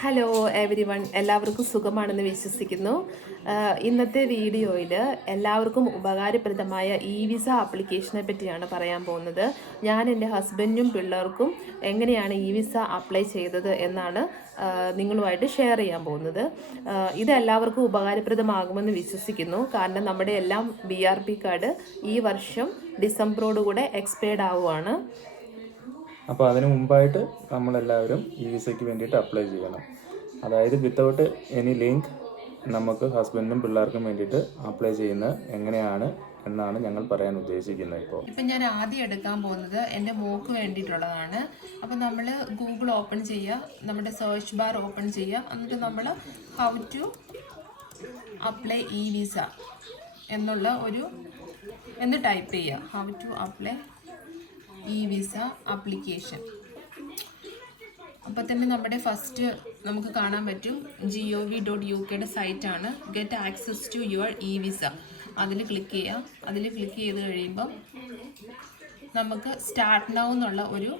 Hello every one, എല്ലാവർക്കും സുഖമാണെന്ന് വിശ്വസിക്കുന്നു. ഇന്നത്തെ വീഡിയോയിൽ എല്ലാവർക്കും ഉപകാരപ്രദമായ ഇ വിസ ആപ്ലിക്കേഷനെ പറ്റിയാണ് പറയാൻ പോകുന്നത്. ഞാൻ എൻ്റെ ഹസ്ബൻഡിനും പിള്ളേർക്കും എങ്ങനെയാണ് ഇ വിസ അപ്ലൈ ചെയ്തത് എന്നാണ് നിങ്ങളുമായിട്ട് ഷെയർ ചെയ്യാൻ പോകുന്നത്. ഇത് എല്ലാവർക്കും ഉപകാരപ്രദമാകുമെന്ന് വിശ്വസിക്കുന്നു. കാരണം നമ്മുടെ എല്ലാം BRP കാർഡ് ഈ വർഷം ഡിസംബറോടുകൂടെ എക്സ്പയർഡ് ആവുകയാണ്. അപ്പോൾ അതിന് മുമ്പായിട്ട് നമ്മളെല്ലാവരും ഈ വിസയ്ക്ക് വേണ്ടിയിട്ട് അപ്ലൈ ചെയ്യണം. അതായത് വിത്തൗട്ട് എനി ലിങ്ക് നമുക്ക് ഹസ്ബൻഡിനും പിള്ളേർക്കും വേണ്ടിയിട്ട് അപ്ലൈ ചെയ്യുന്നത് എങ്ങനെയാണ് എന്നാണ് ഞങ്ങൾ പറയാൻ ഉദ്ദേശിക്കുന്നത്. ഇപ്പം ഞാൻ ആദ്യം എടുക്കാൻ പോകുന്നത് എൻ്റെ മോക്ക് വേണ്ടിയിട്ടുള്ളതാണ്. അപ്പം നമ്മൾ ഗൂഗിൾ ഓപ്പൺ ചെയ്യുക, നമ്മുടെ സെർച്ച് ബാർ ഓപ്പൺ ചെയ്യുക, എന്നിട്ട് നമ്മൾ how to apply e visa എന്നുള്ള എന്ന് ടൈപ്പ് ചെയ്യുക. How to apply e visa application. അപ്പോൾ തന്നെ നമ്മുടെ ഫസ്റ്റ് നമുക്ക് കാണാൻ പറ്റും gov.uk സൈറ്റാണ് get access to your e visa. അതിൽ ക്ലിക്ക് ചെയ്യാം. അതിൽ ക്ലിക്ക് ചെയ്ത് കഴിയുമ്പം നമുക്ക് സ്റ്റാർട്ട് നൗ എന്നുള്ള ഒരു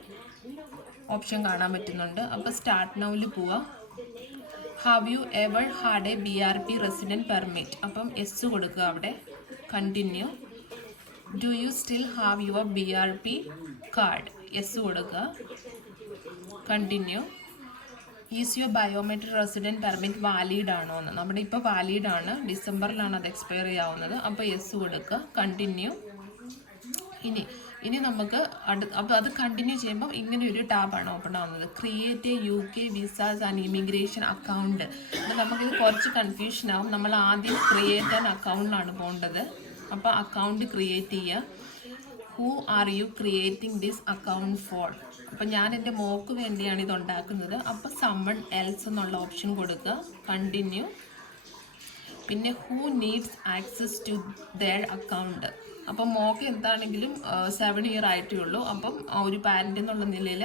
ഓപ്ഷൻ കാണാൻ പറ്റുന്നുണ്ട്. അപ്പോൾ സ്റ്റാർട്ട് നൗവിൽ പോവാം. Have you ever had a BRP resident permit? അപ്പം എസ് കൊടുക്കുക. അവിടെ continue. Do you still have your BRP card? Yes കൊടുക്കുക. Continue. Is your biometric resident permit valid ആണോ എന്ന്. നമ്മുടെ ഇപ്പോൾ വാലിഡ് ആണ്, ഡിസംബറിലാണ് അത് എക്സ്പയർ ചെയ്യാവുന്നത്. അപ്പോൾ യെസ് കൊടുക്കുക. കണ്ടിന്യൂ. ഇനി നമുക്ക് അപ്പോൾ അത് കണ്ടിന്യൂ ചെയ്യുമ്പോൾ ഇങ്ങനെ ഒരു ടാബാണ് ഓപ്പൺ ആവുന്നത്. Create A UK visas and immigration account. അപ്പോൾ നമുക്കിത് കുറച്ച് കൺഫ്യൂഷൻ ആവും. നമ്മൾ ആദ്യം ക്രിയേറ്റ് ആൻ അക്കൗണ്ടിലാണ് പോകേണ്ടത്. അപ്പോൾ അക്കൗണ്ട് ക്രിയേറ്റ് ചെയ്യുക. Who are you creating this account for? അപ്പം ഞാൻ എൻ്റെ മോക്ക് വേണ്ടിയാണ് ഇത് ഉണ്ടാക്കുന്നത്. അപ്പോൾ സമ്മൺ എൽസ് എന്നുള്ള ഓപ്ഷൻ കൊടുക്കുക. കണ്ടിന്യൂ. പിന്നെ who needs access to their account. അപ്പം മോക്ക് എന്താണെങ്കിലും 7 ഇയർ ആയിട്ടേ ഉള്ളൂ. അപ്പം ഒരു പാരൻ്റ് എന്നുള്ള നിലയിൽ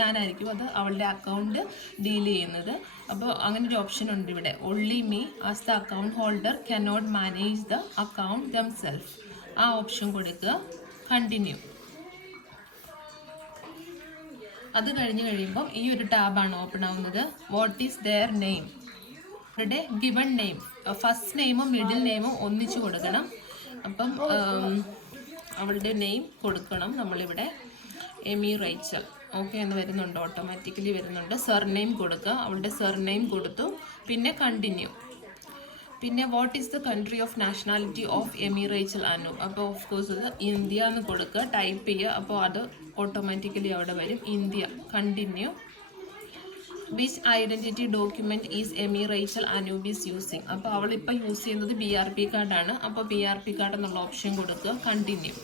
ഞാനായിരിക്കും അത് അവളുടെ അക്കൗണ്ട് ഡീൽ ചെയ്യുന്നത്. അപ്പോൾ അങ്ങനെ ഒരു ഓപ്ഷൻ ഉണ്ട് ഇവിടെ. Only me as the account holder cannot manage the account themselves. ആ ഓപ്ഷൻ കൊടുക്കുക. കണ്ടിന്യൂ. അത് കഴിഞ്ഞ് കഴിയുമ്പം ഈ ഒരു ടാബാണ് ഓപ്പൺ ആവുന്നത്. What is their name? അവരുടെ ഗിവൺ നെയിം, ഫസ്റ്റ് നെയിമും മിഡിൽ നെയിമും ഒന്നിച്ച് കൊടുക്കണം. അപ്പം അവളുടെ നെയിം കൊടുക്കണം നമ്മളിവിടെ. എമി റൈച്ചൽ ഓക്കെ എന്ന് വരുന്നുണ്ട്, ഓട്ടോമാറ്റിക്കലി വരുന്നുണ്ട്. സർനെയിം കൊടുക്കുക. അവളുടെ സർനെയിം കൊടുത്തു. പിന്നെ കണ്ടിന്യൂ. പിന്നെ what is the country of nationality of Amy Rachel Anu? അപ്പോൾ ഓഫ് കോഴ്സ് ഇത് ഇന്ത്യ എന്ന് കൊടുക്കുക. ടൈപ്പ് ചെയ്യുക. അപ്പോൾ അത് ഓട്ടോമാറ്റിക്കലി അവിടെ വരും India. Continue. Which identity document is Amy Rachel Anubis using? അപ്പോൾ അവളിപ്പോൾ യൂസ് ചെയ്യുന്നത് BRP കാർഡാണ്. അപ്പോൾ BRP കാർഡ് എന്നുള്ള ഓപ്ഷൻ കൊടുക്കുക. കണ്ടിന്യൂ.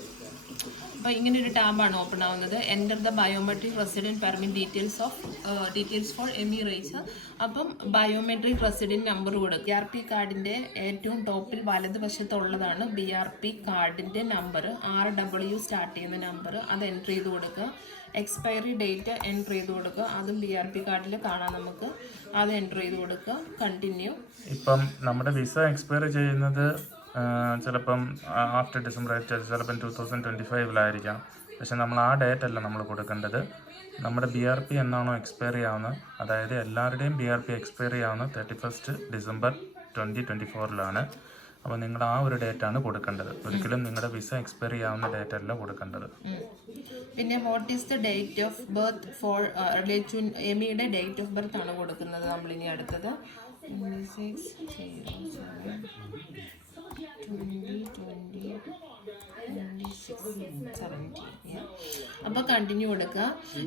അപ്പോൾ ഇങ്ങനെ ഒരു ടാബാണ് ഓപ്പൺ ആവുന്നത്. Enter the biometric resident permit details for Amy Rachel. അപ്പം ബയോമെട്രിക് റെസിഡൻറ്റ് നമ്പർ കൊടുക്കുക. BRP കാർഡിൻ്റെ ഏറ്റവും ടോപ്പിൽ വലതുവശത്തുള്ളതാണ് BRP കാർഡിൻ്റെ നമ്പർ. 6W സ്റ്റാർട്ട് ചെയ്യുന്ന നമ്പർ അത് എൻ്റർ ചെയ്ത് കൊടുക്കുക. എക്സ്പയറി ഡേറ്റ് എൻ്റർ ചെയ്ത് കൊടുക്കുക. അതും BRP കാർഡിൽ കാണാം നമുക്ക്. അത് എൻ്റർ ചെയ്ത് കൊടുക്കുക. കണ്ടിന്യൂ. ഇപ്പം നമ്മുടെ വിസ എക്സ്പയർ ചെയ്യുന്നത് ചിലപ്പം ആഫ്റ്റർ ഡിസംബർ ആയിട്ട് ചിലപ്പം 2025 പക്ഷെ നമ്മൾ ആ ഡേറ്റ് അല്ല നമ്മൾ കൊടുക്കേണ്ടത്. നമ്മുടെ BRP എന്നാണോ എക്സ്പയർ ചെയ്യാവുന്നത്, അതായത് എല്ലാവരുടെയും BRP എക്സ്പയർ ചെയ്യാവുന്നത് 31 ഡിസംബർ 2024 അപ്പോൾ നിങ്ങൾ ആ ഒരു ഡേറ്റാണ് കൊടുക്കേണ്ടത്. ഒരിക്കലും നിങ്ങളുടെ വിസ എക്സ്പയർ ചെയ്യാവുന്ന ഡേറ്റ് അല്ല കൊടുക്കേണ്ടത്. പിന്നെ what is the date of birth for എമിയുടെ ഡേറ്റ് ഓഫ് ബർത്ത് ആണ് കൊടുക്കുന്നത് നമ്മളിനി അടുത്തത്. 26/07/2017. അപ്പോൾ കണ്ടിന്യൂ കൊടുക്കുക.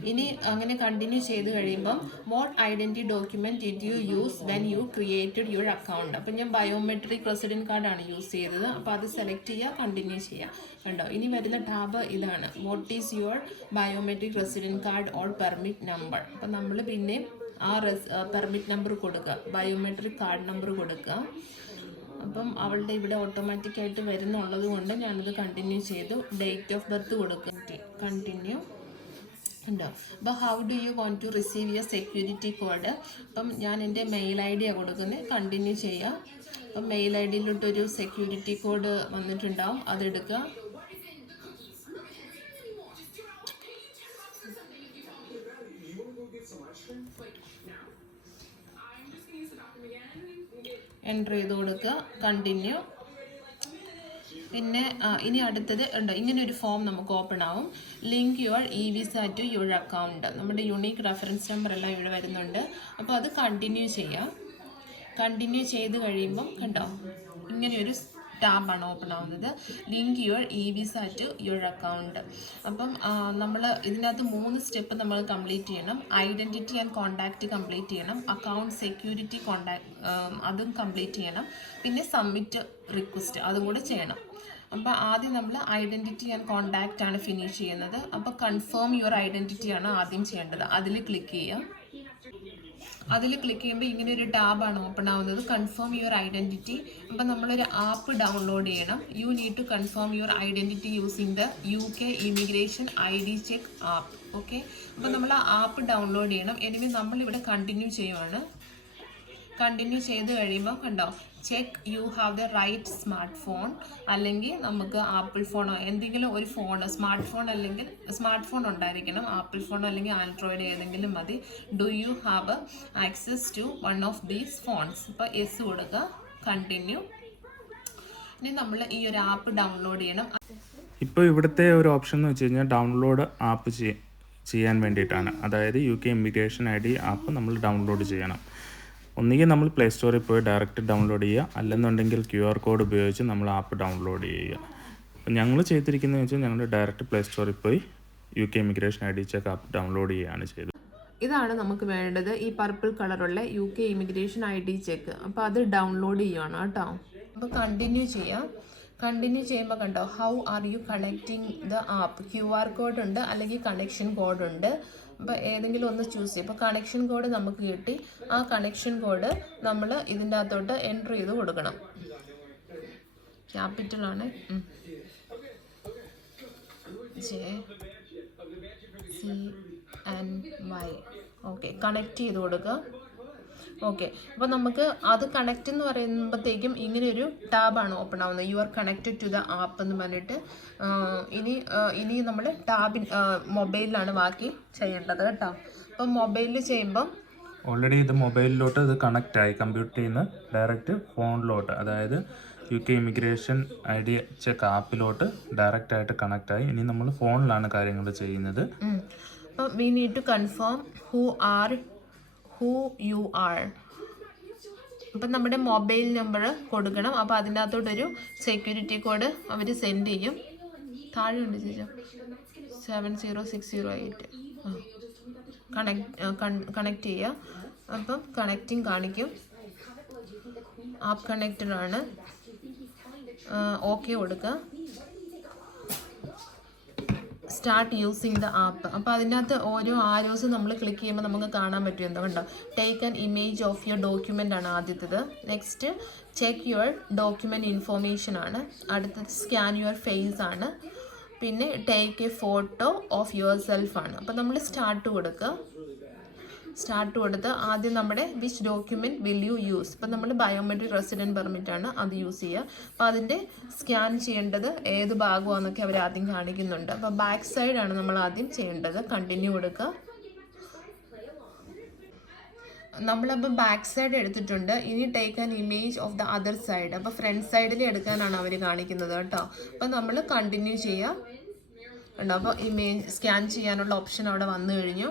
ഇനി അങ്ങനെ കണ്ടിന്യൂ ചെയ്ത് കഴിയുമ്പം what identity document did you use when you created your account? അപ്പം ഞാൻ ബയോമെട്രിക് റെസിഡൻറ്റ് കാർഡാണ് യൂസ് ചെയ്തത്. അപ്പോൾ അത് സെലക്ട് ചെയ്യുക. കണ്ടിന്യൂ ചെയ്യുക. കണ്ടോ, ഇനി വരുന്ന ടാബ് ഇതാണ്. What is your biometric resident card or permit number? അപ്പം നമ്മൾ പിന്നെ ആ പെർമിറ്റ് നമ്പർ കൊടുക്കുക. ബയോമെട്രിക് കാർഡ് നമ്പർ കൊടുക്കുക. അപ്പം അവളുടെ ഇവിടെ ഓട്ടോമാറ്റിക്കായിട്ട് വരുന്നുള്ളത് കൊണ്ട് ഞാനത് കണ്ടിന്യൂ ചെയ്തു. ഡേറ്റ് ഓഫ് ബർത്ത് കൊടുക്കുക. കണ്ടിന്യൂ. ഉണ്ടോ. അപ്പോൾ how do you want to receive your security code? അപ്പം ഞാൻ എൻ്റെ മെയിൽ ID ആണ് കൊടുക്കുന്നത്. കണ്ടിന്യൂ ചെയ്യുക. അപ്പം മെയിൽ IDയിലോട്ടൊരു സെക്യൂരിറ്റി കോഡ് വന്നിട്ടുണ്ടാവും, അതെടുക്കുക. എൻ്റർ ചെയ്ത് കൊടുക്കുക, കണ്ടിന്യൂ. പിന്നെ ഇനി അടുത്തത് ഉണ്ട്, ഇങ്ങനെ ഒരു ഫോം നമുക്ക് ഓപ്പൺ ആവും. Link your e visa to your account. നമ്മുടെ യുണീക്ക് റെഫറൻസ് നമ്പർ എല്ലാം ഇവിടെ വരുന്നുണ്ട്. അപ്പോൾ അത് കണ്ടിന്യൂ ചെയ്യാം. കണ്ടിന്യൂ ചെയ്ത് കഴിയുമ്പം കണ്ടോ ഇങ്ങനെയൊരു ടാബാണ് ഓപ്പൺ ആവുന്നത്. Link your e visa to your account. അപ്പം നമ്മൾ ഇതിനകത്ത് 3 സ്റ്റെപ്പ് നമ്മൾ കംപ്ലീറ്റ് ചെയ്യണം. ഐഡൻറ്റിറ്റി ആൻഡ് കോണ്ടാക്റ്റ് കംപ്ലീറ്റ് ചെയ്യണം, അക്കൗണ്ട് സെക്യൂരിറ്റി അതും കംപ്ലീറ്റ് ചെയ്യണം, പിന്നെ സബ്മിറ്റ് റിക്വസ്റ്റ് അതും കൂടെ ചെയ്യണം. അപ്പോൾ ആദ്യം നമ്മൾ ഐഡൻറ്റിറ്റി ആൻഡ് കോണ്ടാക്റ്റ് ആണ് ഫിനിഷ് ചെയ്യുന്നത്. അപ്പോൾ കൺഫേം യുവർ ഐഡൻറ്റിറ്റി ആണ് ആദ്യം ചെയ്യേണ്ടത്. അതിൽ ക്ലിക്ക് ചെയ്യാം. അതിൽ ക്ലിക്ക് ചെയ്യുമ്പോൾ ഇങ്ങനെ ഒരു ടാബാണ് ഓപ്പൺ ആവുന്നത്, കൺഫേം യുവർ ഐഡൻറ്റിറ്റി. അപ്പോൾ നമ്മളൊരു ആപ്പ് ഡൗൺലോഡ് ചെയ്യണം. You need to confirm your identity using the UK immigration ID check app. Okay, അപ്പോൾ നമ്മൾ ആ ആപ്പ് ഡൗൺലോഡ് ചെയ്യണം. എനിവേ നമ്മളിവിടെ കണ്ടിന്യൂ ചെയ്യുവാണ്. കണ്ടിന്യൂ ചെയ്ത് കഴിയുമ്പോൾ കണ്ടോ check you have the right smart phone, അല്ലെങ്കിൽ നമുക്ക് ആപ്പിൾ ഫോണോ എന്തെങ്കിലും ഒരു ഫോൺ, സ്മാർട്ട് ഫോൺ അല്ലെങ്കിൽ സ്മാർട്ട് ഫോൺ ഉണ്ടായിരിക്കണം, ആപ്പിൾ ഫോണോ അല്ലെങ്കിൽ ആൻഡ്രോയിഡ് ഏതെങ്കിലും മതി. Do you have access to one of these phones? ഇപ്പോൾ യെസ് കൊടുക്കുക, കണ്ടിന്യൂ. ഇനി നമ്മൾ ഈ ഒരു ആപ്പ് ഡൗൺലോഡ് ചെയ്യണം. ഇപ്പോൾ ഇവിടുത്തെ ഒരു ഓപ്ഷൻ എന്ന് വെച്ച് കഴിഞ്ഞാൽ ഡൗൺലോഡ് ആപ്പ് ചെയ്യാൻ വേണ്ടിയിട്ടാണ്. അതായത് UK ഇമിഗ്രേഷൻ ID ആപ്പ് നമ്മൾ ഡൗൺലോഡ് ചെയ്യണം. ഒന്നുകിൽ നമ്മൾ പ്ലേ സ്റ്റോറിൽ പോയി ഡയറക്റ്റ് ഡൗൺലോഡ് ചെയ്യുക, അല്ലെന്നുണ്ടെങ്കിൽ QR കോഡ് ഉപയോഗിച്ച് നമ്മൾ ആപ്പ് ഡൗൺലോഡ് ചെയ്യുക. അപ്പം ഞങ്ങൾ ചെയ്തിരിക്കുന്നതെന്ന് വെച്ചാൽ ഞങ്ങൾ ഡയറക്റ്റ് പ്ലേ സ്റ്റോറിൽ പോയി UK immigration ID check app download ചെയ്യുകയാണ് ചെയ്തത്. ഇതാണ് നമുക്ക് വേണ്ടത്, ഈ പർപ്പിൾ കളറുള്ള UK ഇമിഗ്രേഷൻ ID ചെക്ക്. അപ്പോൾ അത് ഡൗൺലോഡ് ചെയ്യുകയാണ് കേട്ടോ. അപ്പോൾ കണ്ടിന്യൂ ചെയ്യാം. കണ്ടിന്യൂ ചെയ്യുമ്പോൾ കണ്ടോ how are you connecting the app. QR code ഉണ്ട്, അല്ലെങ്കിൽ കണക്ഷൻ കോഡ് ഉണ്ട്. അപ്പോൾ ഏതെങ്കിലും ഒന്ന് ചൂസ് ചെയ്യും. അപ്പോൾ കണക്ഷൻ കോഡ് നമുക്ക് കിട്ടി. ആ കണക്ഷൻ കോഡ് നമ്മൾ ഇതിൻ്റെ അകത്തോട്ട് എൻ്റർ ചെയ്ത് കൊടുക്കണം. ക്യാപിറ്റലാണ് JCNY. ഓക്കെ, കണക്ട് ചെയ്ത് കൊടുക്കുക. ഓക്കെ, അപ്പോൾ നമുക്ക് അത് കണക്റ്റ് എന്ന് പറയുമ്പോഴത്തേക്കും ഇങ്ങനെ ഒരു ടാബാണ് ഓപ്പൺ ആവുന്നത്, you are connected to the app എന്ന് പറഞ്ഞിട്ട്. ഇനി നമ്മൾ മൊബൈലിലാണ് ബാക്കി ചെയ്യേണ്ടത് കേട്ടോ. അപ്പം മൊബൈലിൽ ചെയ്യുമ്പം ഓൾറെഡി ഇത് മൊബൈലിലോട്ട് ഇത് കണക്റ്റ് ആയി, കമ്പ്യൂട്ടറിൽ നിന്ന് ഡയറക്റ്റ് ഫോണിലോട്ട്, അതായത് UK ഇമിഗ്രേഷൻ ID ചെക്ക് ആപ്പിലോട്ട് ഡയറക്റ്റ് ആയിട്ട് കണക്റ്റ് ആയി. ഇനി നമ്മൾ ഫോണിലാണ് കാര്യങ്ങൾ ചെയ്യുന്നത്. അപ്പം we need to confirm who you are. അപ്പം നമ്മുടെ മൊബൈൽ നമ്പർ കൊടുക്കണം. അപ്പോൾ അതിനകത്തോട്ടൊരു സെക്യൂരിറ്റി കോഡ് അവർ സെൻഡ് ചെയ്യും. താഴെ ഉണ്ട് ചേച്ചാ 70608. കണക്ട് ചെയ്യുക. അപ്പം കണക്റ്റിംഗ് കാണിക്കും. ആപ്പ് കണക്റ്റഡ് ആണ്. ഓക്കെ കൊടുക്കുക. Start using the app. അപ്പോൾ അതിനകത്ത് ഓരോ ആരോസ് നമ്മൾ ക്ലിക്ക് ചെയ്യുമ്പോൾ നമുക്ക് കാണാൻ പറ്റും. എന്താ കണ്ടോ, take an image of your document ആണ് ആദ്യത്തേത്. Next check your document information ആണ്. അടുത്തത് സ്കാൻ യുവർ ഫേസ് ആണ്. പിന്നെ take A photo of your self ആണ്. അപ്പോൾ നമ്മൾ സ്റ്റാർട്ട് കൊടുക്കുക. സ്റ്റാർട്ട് കൊടുത്ത് ആദ്യം നമ്മുടെ which document will you use. ഇപ്പം നമ്മൾ ബയോമെട്രിക് റെസിഡൻറ്റ് പെർമിറ്റ് ആണ് അത് യൂസ് ചെയ്യുക. അപ്പോൾ അതിൻ്റെ സ്കാൻ ചെയ്യേണ്ടത് ഏത് ഭാഗമാണെന്നൊക്കെ അവർ ആദ്യം കാണിക്കുന്നുണ്ട്. അപ്പോൾ ബാക്ക് സൈഡാണ് നമ്മൾ ആദ്യം ചെയ്യേണ്ടത്. കണ്ടിന്യൂ കൊടുക്കുക. നമ്മളപ്പോൾ ബാക്ക് സൈഡ് എടുത്തിട്ടുണ്ട്. ഇനി take an image of the other side. അപ്പോൾ ഫ്രണ്ട് സൈഡിൽ എടുക്കാനാണ് അവർ കാണിക്കുന്നത് കേട്ടോ. അപ്പോൾ നമ്മൾ കണ്ടിന്യൂ ചെയ്യുക. ഉണ്ടോ, അപ്പോൾ ഇമേജ് സ്കാൻ ചെയ്യാനുള്ള ഓപ്ഷൻ അവിടെ വന്നു കഴിഞ്ഞു.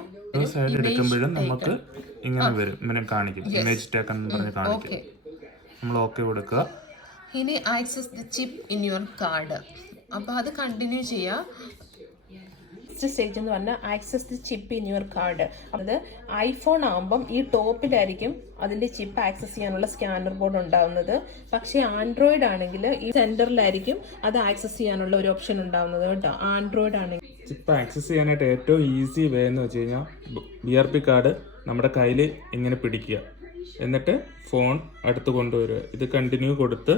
സൈഡ് എടുക്കുമ്പോഴും നമുക്ക് ഇങ്ങനെ വരും, ഇങ്ങനെ കാണിക്കും, ഇമേജ് ടേക്കൺ എന്ന് പറഞ്ഞ് കാണിക്കും. നമ്മൾ ഓക്കെ കൊടുക്കുക. ഇനി access the chip in your card. അപ്പോൾ അത് കണ്ടിന്യൂ ചെയ്യുക. നെക്സ്റ്റ് സ്റ്റേജ് എന്ന് പറഞ്ഞാൽ access the chip in your card. അത് ഐഫോൺ ആകുമ്പം ഈ ടോപ്പിലായിരിക്കും അതിൻ്റെ ചിപ്പ് ആക്സസ് ചെയ്യാനുള്ള സ്കാനർ ബോർഡ് ഉണ്ടാവുന്നത്. പക്ഷേ ആൻഡ്രോയിഡ് ആണെങ്കിൽ ഈ സെൻറ്ററിലായിരിക്കും അത് ആക്സസ് ചെയ്യാനുള്ള ഒരു ഓപ്ഷൻ ഉണ്ടാവുന്നത് കേട്ടോ. ആൻഡ്രോയിഡ് ആണെങ്കിൽ ചിപ്പ് ആക്സസ് ചെയ്യാനായിട്ട് ഏറ്റവും ഈസി വേ എന്ന് വെച്ച് കഴിഞ്ഞാൽ BRP കാർഡ് നമ്മുടെ കയ്യിൽ ഇങ്ങനെ പിടിക്കുക, എന്നിട്ട് ഫോൺ അടുത്ത് കൊണ്ടുവരിക. ഇത് കണ്ടിന്യൂ കൊടുത്ത്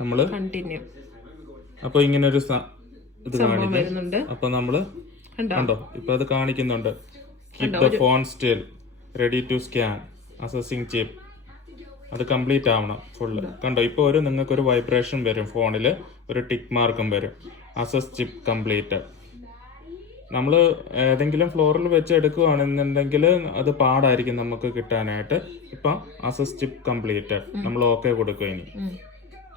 നമ്മൾ കണ്ടിന്യൂ. അപ്പോൾ ഇങ്ങനെ ഒരു ഇത് കാണിക്കും. അപ്പോൾ നമ്മൾ കണ്ടോ, ഇപ്പൊ അത് കാണിക്കുന്നുണ്ട്. Keep the phone still, ready to scan, accessing chip. അത് കംപ്ലീറ്റ് ആവണം ഫുള്ള്. കണ്ടോ, ഇപ്പോൾ നിങ്ങൾക്കൊരു വൈബ്രേഷൻ വരും, ഫോണിൽ ഒരു ടിക്ക് മാർക്കും വരും, അസസ് ചിപ്പ് കംപ്ലീറ്റ്. നമ്മൾ ഏതെങ്കിലും ഫ്ലോറിൽ വെച്ച് എടുക്കുകയാണെന്നുണ്ടെങ്കിൽ അത് പാടായിരിക്കും നമുക്ക് കിട്ടാനായിട്ട്. ഇപ്പം അസിസ്റ്റ് കംപ്ലീറ്റഡ് നമ്മൾ ഓക്കെ കൊടുക്കും.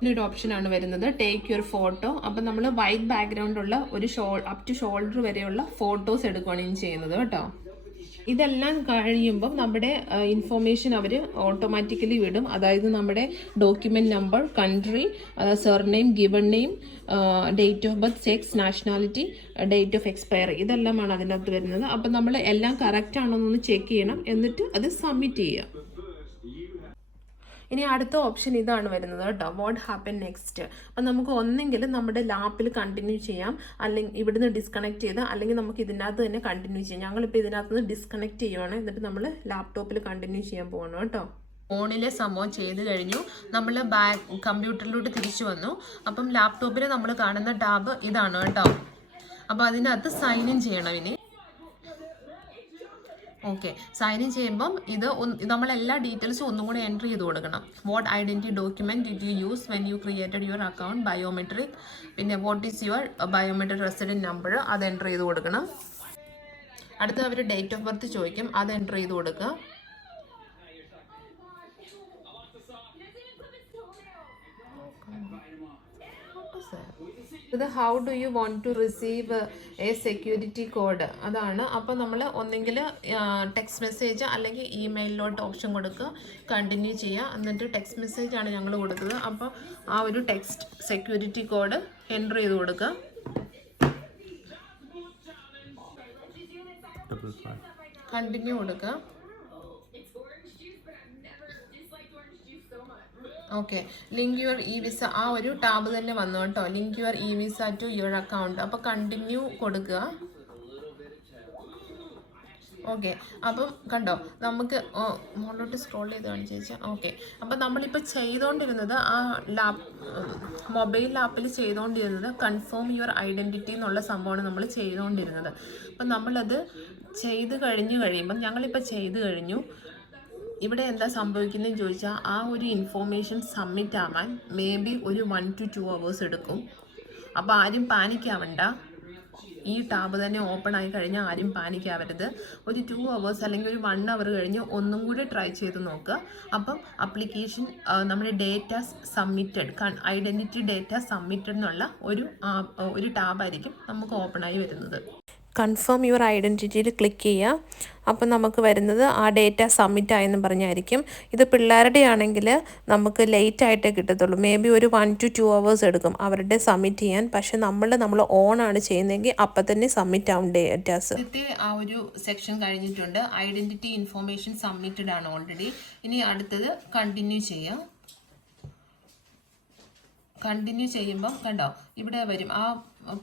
ഇനി ഒരു ഓപ്ഷനാണ് വരുന്നത് ടേക്ക് യുവർ ഫോട്ടോ. അപ്പം നമ്മൾ വൈറ്റ് ബാക്ക്ഗ്രൗണ്ട് ഉള്ള ഒരു അപ് ടു ഷോൾഡർ വരെയുള്ള ഫോട്ടോസ് എടുക്കുകയാണ് ഇനി ചെയ്യുന്നത് കേട്ടോ. ഇതെല്ലാം കഴിയുമ്പം നമ്മുടെ ഇൻഫോർമേഷൻ അവർ ഓട്ടോമാറ്റിക്കലി വിടും. അതായത് നമ്മുടെ document number, country, surname, given name, date of birth, sex, nationality, date of expiry, ഇതെല്ലാമാണ് അതിനകത്ത് വരുന്നത്. അപ്പം നമ്മൾ എല്ലാം കറക്റ്റ് ആണോ എന്നൊന്ന് ചെക്ക് ചെയ്യണം, എന്നിട്ട് അത് സബ്മിറ്റ് ചെയ്യാം. ഇനി അടുത്ത ഓപ്ഷൻ ഇതാണ് വരുന്നത് കേട്ടോ, വാട്ട് ഹാപ്പൻ നെക്സ്റ്റ്. അപ്പം നമുക്ക് ഒന്നെങ്കിൽ നമ്മുടെ ലാപ്പിൽ കണ്ടിന്യൂ ചെയ്യാം, അല്ലെങ്കിൽ ഇവിടുന്ന് ഡിസ്കണക്ട് ചെയ്ത്, അല്ലെങ്കിൽ നമുക്ക് ഇതിനകത്ത് തന്നെ കണ്ടിന്യൂ ചെയ്യാം. ഞങ്ങളിപ്പോൾ ഇതിനകത്ത് നിന്ന് ഡിസ്കണക്ട് ചെയ്യുവാണ്, എന്നിട്ട് നമ്മൾ ലാപ്ടോപ്പിൽ കണ്ടിന്യൂ ചെയ്യാൻ പോകണം കേട്ടോ. ഫോണിലെ സംഭവം ചെയ്ത് കഴിഞ്ഞു, നമ്മൾ കമ്പ്യൂട്ടറിലോട്ട് തിരിച്ചു വന്നു. അപ്പം ലാപ്ടോപ്പിൽ നമ്മൾ കാണുന്ന ടാബ് ഇതാണ് കേട്ടോ. അപ്പോൾ അതിനകത്ത് സൈൻ ഇൻ ചെയ്യണം ഇനി. ഓക്കെ, സൈൻ ഇൻ ചെയ്യുമ്പം ഇത് നമ്മളെല്ലാ ഡീറ്റെയിൽസും ഒന്നും കൂടെ എൻട്രി ചെയ്ത് കൊടുക്കണം. What identity document did you use when you created your account, biometric, പിന്നെ what is your biometric resident number, അത് എൻ്റർ ചെയ്ത് കൊടുക്കണം. അടുത്ത അവർ ഡേറ്റ് ഓഫ് ബർത്ത് ചോദിക്കും, അത് എൻ്റർ ചെയ്ത് കൊടുക്കുക. ഇത് how do you want to receive a security code, അതാണ്. അപ്പോൾ നമ്മൾ ഒന്നെങ്കിൽ ടെക്സ്റ്റ് മെസ്സേജ് അല്ലെങ്കിൽ ഇമെയിലിലോട്ട് ഓപ്ഷൻ കൊടുക്കുക, കണ്ടിന്യൂ ചെയ്യുക. എന്നിട്ട് ടെക്സ്റ്റ് മെസ്സേജാണ് ഞങ്ങൾ കൊടുത്തത്. അപ്പോൾ ആ ഒരു ടെക്സ്റ്റ് സെക്യൂരിറ്റി കോഡ് എൻ്റർ ചെയ്ത് കൊടുക്കുക. കണ്ടിന്യൂ കൊടുക്കുക. Okay, link your e visa, ആ ഒരു ടാബ് തന്നെ വന്നു കേട്ടോ. Link your e visa to your account, അപ്പോൾ കണ്ടിന്യൂ കൊടുക്കുക. ഓക്കെ, അപ്പം കണ്ടോ നമുക്ക് മുകളിലോട്ട് സ്ക്രോൾ ചെയ്ത് കാണിച്ചു വെച്ചാൽ. ഓക്കെ, അപ്പം നമ്മളിപ്പോൾ ചെയ്തുകൊണ്ടിരുന്നത് ആ മൊബൈൽ ആപ്പിൽ ചെയ്തുകൊണ്ടിരുന്നത് കൺഫേം യുവർ ഐഡൻറ്റിറ്റി എന്നുള്ള സംഭവമാണ് നമ്മൾ ചെയ്തുകൊണ്ടിരുന്നത്. അപ്പം നമ്മളത് ചെയ്ത് കഴിയുമ്പം ഞങ്ങളിപ്പോൾ ചെയ്ത് കഴിഞ്ഞു. ഇവിടെ എന്താ സംഭവിക്കുന്നതെന്ന് ചോദിച്ചാൽ ആ ഒരു ഇൻഫോർമേഷൻ സബ്മിറ്റ് ആവാൻ മേ ബി ഒരു 1 to 2 hours എടുക്കും. അപ്പോൾ ആരും പാനിക്കാവണ്ട. ഈ ടാബ് തന്നെ ഓപ്പൺ ആയി കഴിഞ്ഞാൽ ആരും പാനിക്കാവരുത്. ഒരു 2 hours അല്ലെങ്കിൽ ഒരു 1 hour കഴിഞ്ഞ് ഒന്നും കൂടി ട്രൈ ചെയ്ത് നോക്കുക. അപ്പം അപ്ലിക്കേഷൻ നമ്മുടെ data submitted, identity data submitted എന്നുള്ള ഒരു ടാബായിരിക്കും നമുക്ക് ഓപ്പണായി വരുന്നത്. കൺഫേം യുവർ ഐഡൻറ്റിറ്റിയിൽ ക്ലിക്ക് ചെയ്യുക. അപ്പം നമുക്ക് വരുന്നത് ആ ഡേറ്റ സബ്മിറ്റ് ആയെന്ന് പറഞ്ഞായിരിക്കും. ഇത് പിള്ളേരുടെ ആണെങ്കിൽ നമുക്ക് ലേറ്റ് ആയിട്ടേ കിട്ടത്തുള്ളൂ. മേ ബി ഒരു 1 to 2 hours എടുക്കും അവരുടെ സബ്മിറ്റ് ചെയ്യാൻ. പക്ഷെ നമ്മൾ ഓൺ ആണ് ചെയ്യുന്നതെങ്കിൽ അപ്പം തന്നെ സബ്മിറ്റ് ആവും ഡേറ്റാസ്. ഇന്നത്തെ ആ ഒരു സെക്ഷൻ കഴിഞ്ഞിട്ടുണ്ട്. ഐഡൻറ്റിറ്റി ഇൻഫോർമേഷൻ സബ്മിറ്റഡ് ആണ് ഓൾറെഡി. ഇനി അടുത്തത് കണ്ടിന്യൂ ചെയ്യാം. കണ്ടിന്യൂ ചെയ്യുമ്പം കണ്ടോ ഇവിടെ വരും ആ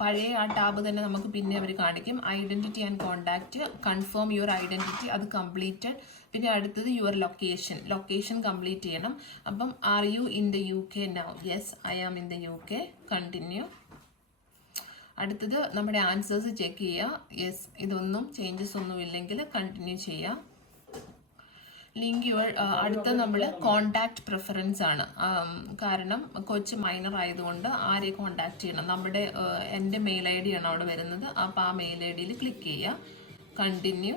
പഴയ ആ ടാബ് തന്നെ നമുക്ക് പിന്നെ അവർ കാണിക്കും. Identity and contact, confirm your identity, അത് കംപ്ലീറ്റഡ്. പിന്നെ അടുത്തത് യുവർ ലൊക്കേഷൻ കംപ്ലീറ്റ് ചെയ്യണം. അപ്പം are you in the UK now? Yes, I am in the UK. Continue. അടുത്തത് നമ്മുടെ ആൻസേഴ്സ് ചെക്ക് ചെയ്യുക. യെസ്, ഇതൊന്നും ചേഞ്ചസ് ഒന്നും ഇല്ലെങ്കിൽ കണ്ടിന്യൂ ചെയ്യുക. ലിങ്ക് യുവർ, അടുത്ത നമ്മൾ കോണ്ടാക്ട് പ്രിഫറൻസ് ആണ്. കാരണം കൊച്ച് മൈനർ ആയതുകൊണ്ട് ആരെ കോണ്ടാക്ട് ചെയ്യണം, എൻ്റെ മെയിൽ ID ആണ് അവിടെ വരുന്നത്. അപ്പോൾ ആ മെയിൽ IDയിൽ ക്ലിക്ക് ചെയ്യുക. കണ്ടിന്യൂ.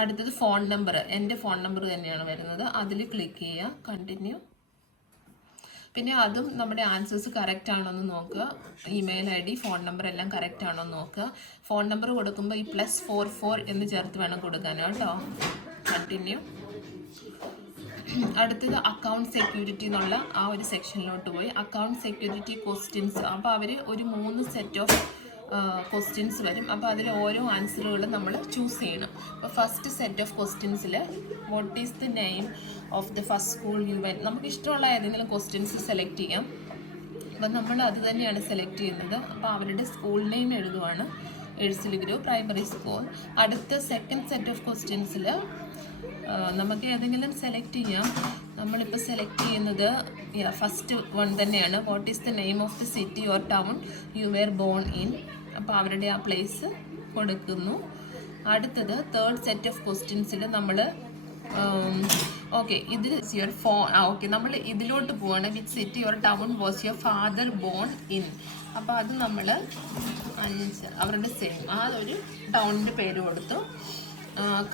അടുത്തത് ഫോൺ നമ്പർ, എൻ്റെ ഫോൺ നമ്പർ തന്നെയാണ് വരുന്നത്, അതിൽ ക്ലിക്ക് ചെയ്യുക. കണ്ടിന്യൂ. പിന്നെ അതും നമ്മുടെ ആൻസേഴ്സ് കറക്റ്റ് ആണോ എന്ന് നോക്കുക. ഇമെയിൽ ID, ഫോൺ നമ്പർ എല്ലാം കറക്റ്റ് ആണോ എന്ന് നോക്കുക. ഫോൺ നമ്പർ കൊടുക്കുമ്പോൾ ഈ +44 എന്ന് ചേർത്ത് വേണം കൊടുക്കാൻ കേട്ടോ. കണ്ടിന്യൂ. അടുത്തത് അക്കൗണ്ട് സെക്യൂരിറ്റി എന്നുള്ള ആ ഒരു സെക്ഷനിലോട്ട് പോയി. അക്കൗണ്ട് സെക്യൂരിറ്റി ക്വസ്റ്റ്യൻസ്, അപ്പോൾ അവർ ഒരു 3 സെറ്റ് ഓഫ് ക്വസ്റ്റ്യൻസ് വരും. അപ്പോൾ അതിൽ ഓരോ ആൻസറുകളും നമ്മൾ ചൂസ് ചെയ്യണം. അപ്പോൾ ഫസ്റ്റ് സെറ്റ് ഓഫ് ക്വസ്റ്റ്യൻസിൽ what is the name of the first school you went, നമുക്ക് ഇഷ്ടമുള്ള ഏതെങ്കിലും ക്വസ്റ്റ്യൻസ് സെലക്ട് ചെയ്യാം. അപ്പം നമ്മൾ അത് തന്നെയാണ് സെലക്ട് ചെയ്യുന്നത്. അപ്പോൾ അവരുടെ സ്കൂൾ നെയിം എഴുതുവാണ്, എഴുസിലിഗ്രോ പ്രൈമറി സ്കൂൾ. അടുത്ത സെക്കൻഡ് സെറ്റ് ഓഫ് ക്വസ്റ്റ്യൻസിൽ നമുക്ക് ഏതെങ്കിലും സെലക്ട് ചെയ്യാം. നമ്മളിപ്പോൾ സെലക്ട് ചെയ്യുന്നത് ഫസ്റ്റ് വൺ തന്നെയാണ്, what is the name of the city or town you were born in. അപ്പോൾ അവരുടെ ആ പ്ലേസ് കൊടുക്കുന്നു. അടുത്തത് തേർഡ് സെറ്റ് ഓഫ് ക്വസ്റ്റ്യൻസിൽ നമ്മൾ ഓക്കെ, ഇത് യുവർ ഫോൺ. ഓക്കെ, നമ്മൾ ഇതിലോട്ട് പോവാണ്. Which city your town was your father bone in. അപ്പോൾ അത് നമ്മൾ 5 അവരുടെ സെയിം ആ ഒരു ടൗണിൻ്റെ പേര് കൊടുത്തു.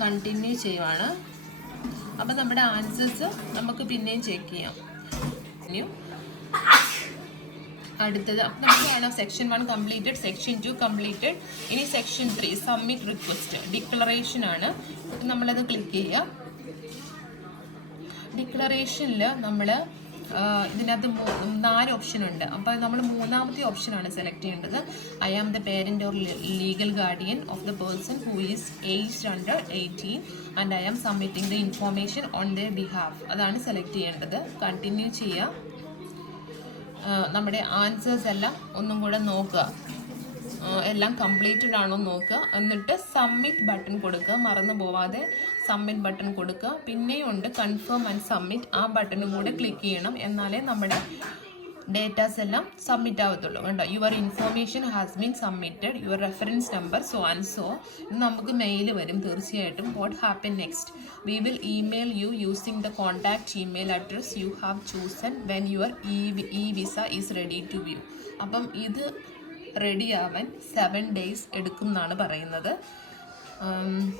കണ്ടിന്യൂ ചെയ്യുവാണ്. അപ്പോൾ നമ്മുടെ ആൻസേഴ്സ് നമുക്ക് പിന്നെയും ചെക്ക് ചെയ്യാം. അടുത്തത് നമുക്ക് വേണം സെക്ഷൻ 1 കംപ്ലീറ്റഡ്, സെക്ഷൻ 2 കംപ്ലീറ്റഡ്. ഇനി സെക്ഷൻ 3 സബ്മിറ്റ് റിക്വസ്റ്റ്, ഡിക്ലറേഷൻ ആണ്. നമ്മളത് ക്ലിക്ക് ചെയ്യുക. ഡിക്ലറേഷനിൽ നമ്മൾ ഇതിനകത്ത് 4 ഓപ്ഷൻ ഉണ്ട്. അപ്പോൾ നമ്മൾ 3ാമത്തെ ഓപ്ഷനാണ് സെലക്ട് ചെയ്യേണ്ടത്. I am the parent or legal guardian of the person who is aged under 18 and I am submitting the information on their behalf. അതാണ് സെലക്ട് ചെയ്യേണ്ടത്. കണ്ടിന്യൂ ചെയ്യുക. നമ്മുടെ ആൻസേഴ്സ് എല്ലാം ഒന്നും കൂടെ നോക്കുക, എല്ലാം കംപ്ലീറ്റഡ് ആണോ നോക്കുക. എന്നിട്ട് സബ്മിറ്റ് ബട്ടൺ കൊടുക്കുക, മറന്നു പോവാതെ സബ്മിറ്റ് ബട്ടൺ കൊടുക്കുക. പിന്നെയും ഉണ്ട് കൺഫേം ആൻഡ് സബ്മിറ്റ്, ആ ബട്ടണും കൂടെ ക്ലിക്ക് ചെയ്യണം. എന്നാലേ നമ്മുടെ ഡേറ്റാസ് എല്ലാം സബ്മിറ്റ് ആവത്തുള്ളൂ. കണ്ടോ, your information has been submitted, your reference number so and so. നമുക്ക് മെയിൽ വരും തീർച്ചയായിട്ടും. What happen next, we will email you using the contact email address you have chosen when your e visa is ready to view. അപ്പം ഇത് ready ആവാൻ 7 days എടുക്കും എന്നാണ് പറയുന്നത്.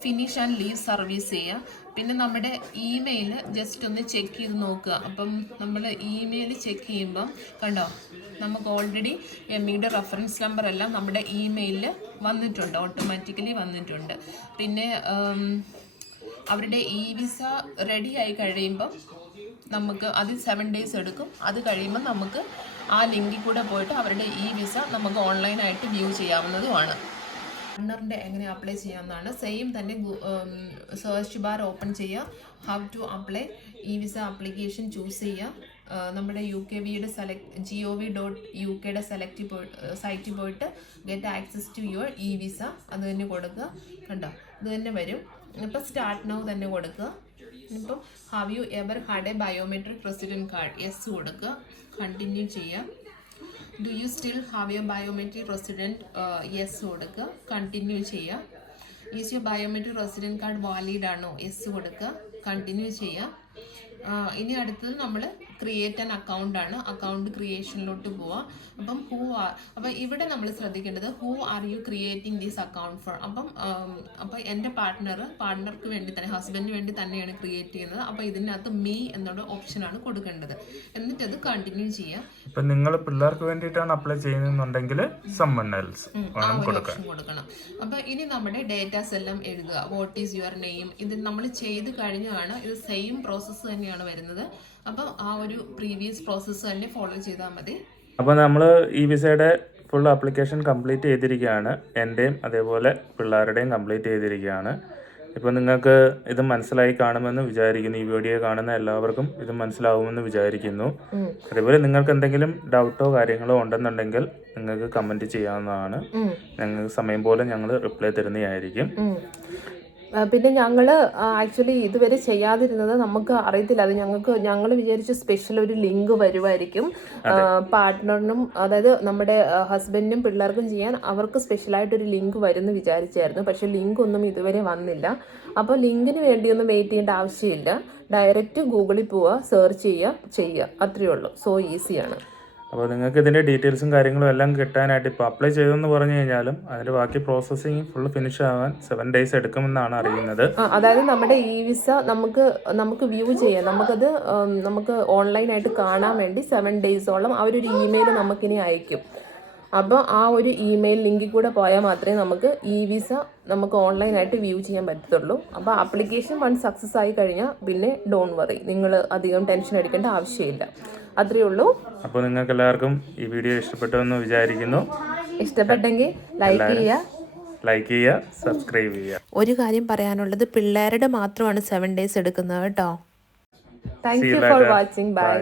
Finish and leave service ചെയ്യുക. പിന്നെ നമ്മുടെ ഇമെയിൽ ജസ്റ്റ് ഒന്ന് ചെക്ക് ചെയ്ത് നോക്കുക. അപ്പം നമ്മൾ ഇമെയിൽ ചെക്ക് ചെയ്യുമ്പം കണ്ടോ, നമുക്ക് ഓൾറെഡി എമ്മിയുടെ റെഫറൻസ് നമ്പർ എല്ലാം നമ്മുടെ ഇമെയിലിൽ വന്നിട്ടുണ്ട്, ഓട്ടോമാറ്റിക്കലി വന്നിട്ടുണ്ട്. പിന്നെ അവരുടെ ഇ വിസ റെഡി ആയി കഴിയുമ്പം നമുക്ക് അത് 7 days എടുക്കും. അത് കഴിയുമ്പോൾ നമുക്ക് ആ ലിങ്കിൽ കൂടെ പോയിട്ട് അവരുടെ ഇ വിസ നമുക്ക് ഓൺലൈനായിട്ട് വ്യൂ ചെയ്യാവുന്നതുമാണ്. പാർട്ട്ണറിൻ്റെ എങ്ങനെ അപ്ലൈ ചെയ്യാവുന്നതാണ്. സെയിം തന്നെ സെർച്ച് ബാർ ഓപ്പൺ ചെയ്യുക, how to apply e visa application choose ചെയ്യുക. നമ്മുടെ UKVയുടെ gov.uk സൈറ്റിൽ പോയിട്ട് get access to your e visa അത് തന്നെ കൊടുക്കുക. കണ്ടോ, ഇത് തന്നെ വരും. ഇപ്പോൾ സ്റ്റാർട്ട് നൗ തന്നെ കൊടുക്കുക. ഇപ്പം have you ever had A biometric resident card, yes കൊടുക്കുക. കണ്ടിന്യൂ ചെയ്യാം. Do you still have your biometric resident, yes കൊടുക്കുക. കണ്ടിന്യൂ ചെയ്യുക. Is your biometric resident card valid ആണോ, യെസ് കൊടുക്കുക. കണ്ടിന്യൂ ചെയ്യുക. ഇനി അടുത്തത് നമ്മൾ ക്രിയേറ്റ് ആൻ അക്കൗണ്ട് ആണ്. അക്കൗണ്ട് ക്രിയേഷനിലോട്ട് പോവാം. അപ്പം അപ്പം ഇവിടെ നമ്മൾ ശ്രദ്ധിക്കേണ്ടത് who are you creating this account for. അപ്പം എൻ്റെ പാർട്ട്ണർക്ക് വേണ്ടി തന്നെ, ഹസ്ബൻഡിന് വേണ്ടി തന്നെയാണ് ക്രിയേറ്റ് ചെയ്യുന്നത്. അപ്പോൾ ഇതിനകത്ത് മീ എന്നുള്ള ഓപ്ഷനാണ് കൊടുക്കേണ്ടത്. എന്നിട്ട് അത് കണ്ടിന്യൂ ചെയ്യാം. ഇപ്പം നിങ്ങൾ പിള്ളേർക്ക് വേണ്ടിയിട്ടാണ് അപ്ലൈ ചെയ്യുന്നുണ്ടെങ്കിൽ someone else ഓപ്ഷൻ കൊടുക്കണം. അപ്പോൾ ഇനി നമ്മുടെ ഡേറ്റാസ് എല്ലാം എഴുതുക. വാട്ട് ഈസ് യുവർ നെയിം, ഇത് നമ്മൾ ചെയ്ത് കഴിഞ്ഞാണ്. ഇത് സെയിം പ്രോസസ്സ് തന്നെയാണ് വരുന്നത്. അപ്പം ആ ഒരു പ്രീവിയസ് പ്രോസസ്സ് തന്നെ ഫോളോ ചെയ്താൽ മതി. അപ്പോൾ നമ്മൾ ഈ വിസയുടെ ഫുൾ ആപ്ലിക്കേഷൻ കംപ്ലീറ്റ് ചെയ്തിരിക്കുകയാണ്. എൻ്റെയും അതേപോലെ പിള്ളേരുടെയും കംപ്ലീറ്റ് ചെയ്തിരിക്കുകയാണ്. ഇപ്പോൾ നിങ്ങൾക്ക് ഇത് മനസ്സിലായി കാണുമെന്ന് വിചാരിക്കുന്നു. ഈ വീഡിയോ കാണുന്ന എല്ലാവർക്കും ഇത് മനസ്സിലാവുമെന്ന് വിചാരിക്കുന്നു. അതേപോലെ നിങ്ങൾക്ക് എന്തെങ്കിലും ഡൗട്ടോ കാര്യങ്ങളോ ഉണ്ടെന്നുണ്ടെങ്കിൽ നിങ്ങൾക്ക് കമൻറ്റ് ചെയ്യാവുന്നതാണ്. ഞങ്ങൾക്ക് സമയം പോലെ ഞങ്ങൾ റിപ്ലൈ തരുന്നതായിരിക്കും. പിന്നെ ഞങ്ങൾ ആക്ച്വലി ഇതുവരെ ചെയ്യാതിരുന്നത് നമുക്ക് അറിയത്തില്ല. അത് ഞങ്ങൾ വിചാരിച്ചു സ്പെഷ്യൽ ഒരു ലിങ്ക് വരുമായിരിക്കും പാർട്ട്ണറിനും, അതായത് നമ്മുടെ ഹസ്ബൻഡിനും പിള്ളേർക്കും ചെയ്യാൻ അവർക്ക് സ്പെഷ്യലായിട്ടൊരു ലിങ്ക് വരുമെന്ന് വിചാരിച്ചായിരുന്നു. പക്ഷേ ലിങ്ക് ഒന്നും ഇതുവരെ വന്നില്ല. അപ്പോൾ ലിങ്കിന് വേണ്ടിയൊന്നും വെയിറ്റ് ചെയ്യേണ്ട ആവശ്യമില്ല. ഡയറക്റ്റ് ഗൂഗിളിൽ പോവുക, സെർച്ച് ചെയ്യുക, അത്രയേ ഉള്ളൂ. സോ ഈസിയാണ്. അപ്പോൾ നിങ്ങൾക്ക് ഇതിൻ്റെ ഡീറ്റെയിൽസും കാര്യങ്ങളും എല്ലാം കിട്ടാനായിട്ട് ഇപ്പോൾ അപ്ലൈ ചെയ്തെന്ന് പറഞ്ഞു കഴിഞ്ഞാലും അതിൻ്റെ ബാക്കി പ്രോസസ്സിങ് ഫുള്ള് ഫിനിഷ് ആവാൻ 7 days എടുക്കുമെന്നാണ് അറിയുന്നത്. അതായത് നമ്മുടെ ഇ വിസ നമുക്ക് വ്യൂ ചെയ്യാം, നമുക്ക് ഓൺലൈനായിട്ട് കാണാൻ വേണ്ടി 7 days-ഓളം അവരൊരു ഇമെയിൽ നമുക്കിനി അയക്കും. അപ്പോൾ ആ ഒരു ഇമെയിൽ ലിങ്കിൽ കൂടെ പോയാൽ മാത്രമേ നമുക്ക് ഇ വിസ നമുക്ക് ഓൺലൈനായിട്ട് വ്യൂ ചെയ്യാൻ പറ്റത്തുള്ളൂ. അപ്പോൾ ആപ്ലിക്കേഷൻ 1 സക്സസ് ആയി കഴിഞ്ഞാൽ പിന്നെ ഡോൺ വറി, നിങ്ങൾ അധികം ടെൻഷൻ അടിക്കേണ്ട ആവശ്യമില്ല. അത്രയേ ഉള്ളൂ. അപ്പോൾ നിങ്ങൾക്ക് എല്ലാവർക്കും ഈ വീഡിയോ ഇഷ്ടപ്പെട്ടെന്ന് വിചാരിക്കുന്നു. ഇഷ്ടപ്പെട്ടെങ്കിൽ ലൈക്ക് ചെയ്യുക, സബ്സ്ക്രൈബ് ചെയ്യുക. ഒരു കാര്യം പറയാനുള്ളത്, പിള്ളേരുടെ മാത്രമാണ് 7 days എടുക്കുന്നത് കേട്ടോ. Thank you for watching. By.